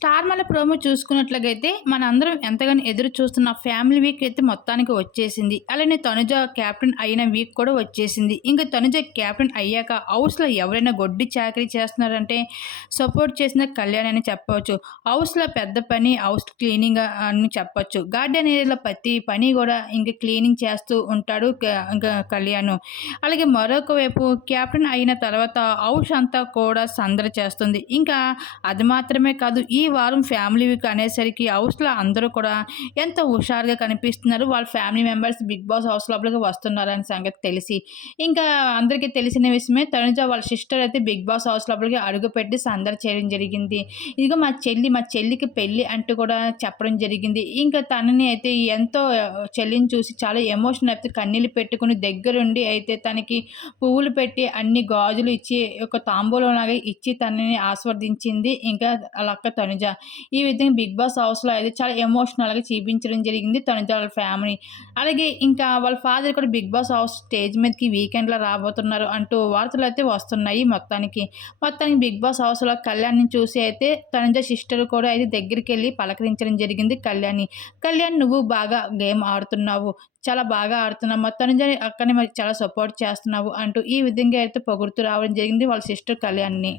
Star మళ్ళీ promo చూసుకున్నట్లయితే మనందరం ఎంతగానో ఎదురు చూస్తున్న ఫ్యామిలీ వీక్ అయితే మొత్తానికి వచ్చేసింది. అలానే తనుజ క్యాప్టెన్ అయిన వీక్ కూడా వచ్చేసింది. ఇంకా తనుజ క్యాప్టెన్ అయ్యాక హౌస్లో ఎవరైనా గొడ్డి చాకరీ చేస్తున్నారంటే సపోర్ట్ చేసిన కళ్యాణ్ అని చెప్పవచ్చు. హౌస్లో పెద్ద పని హౌస్ క్లీనింగ్ అని చెప్పవచ్చు గార్డెన్ ఏరియాలో ప్రతి పని కూడా ఇంకా క్లీనింగ్ చేస్తూ ఉంటాడు ఇంకా కళ్యాణ్. అలాగే మరొక వైపు క్యాప్టెన్ అయిన తర్వాత హౌస్ అంతా కూడా సందడి చేస్తుంది. ఇంకా అది మాత్రమే కాదు ఈ వారం ఫ్యామిలీ వీక్ అనేసరికి హౌస్లో అందరూ కూడా ఎంతో హుషారుగా కనిపిస్తున్నారు. వాళ్ళ family members Bigg Boss house లోపలికి వస్తున్నారని సంగతి తెలిసి ఇంకా అందరికీ తెలిసిన విషయమే తనుజ వాళ్ళ సిస్టర్ అయితే బిగ్ బాస్ హౌస్ లోపలికి అడుగుపెట్టి సందడి చేయడం జరిగింది. ఇదిగో మా చెల్లి మా చెల్లికి పెళ్ళి అంటూ కూడా చెప్పడం జరిగింది. ఇంకా తనని అయితే ఎంతో చెల్లిని చూసి చాలా ఎమోషన్ అయితే కన్నీళ్ళు పెట్టుకుని దగ్గరుండి అయితే తనకి పువ్వులు పెట్టి అన్ని గాజులు ఇచ్చి ఒక తాంబూలం లాగా ఇచ్చి తనని ఆస్వాదించింది. ఇంకా అలా అక్క తనుజ ఈ విధంగా బిగ్ బాస్ హౌస్లో అయితే చాలా ఎమోషనల్గా చూపించడం జరిగింది తనుజ వాళ్ళ ఫ్యామిలీ. అలాగే ఇంకా వాళ్ళ ఫాదర్ కూడా బిగ్ బాస్ హౌస్ స్టేజ్ మీదకి వీకెండ్లో రాబోతున్నారు అంటూ వార్తలు అయితే వస్తున్నాయి మొత్తానికి. మొత్తానికి బిగ్ బాస్ హౌస్లో కళ్యాణ్ని చూసి అయితే తనుజ సిస్టర్ కూడా అయితే దగ్గరికి వెళ్ళి పలకరించడం జరిగింది కళ్యాణ్ని. కళ్యాణ్ నువ్వు బాగా గేమ్ ఆడుతున్నావు. చాలా బాగా ఆడుతున్నావు. మొత్తం అక్కడనే మరి చాలా సపోర్ట్ చేస్తున్నావు అంటూ ఈ విధంగా అయితే పొగుడుతూ రావడం జరిగింది వాళ్ళ సిస్టర్ కళ్యాణ్ని.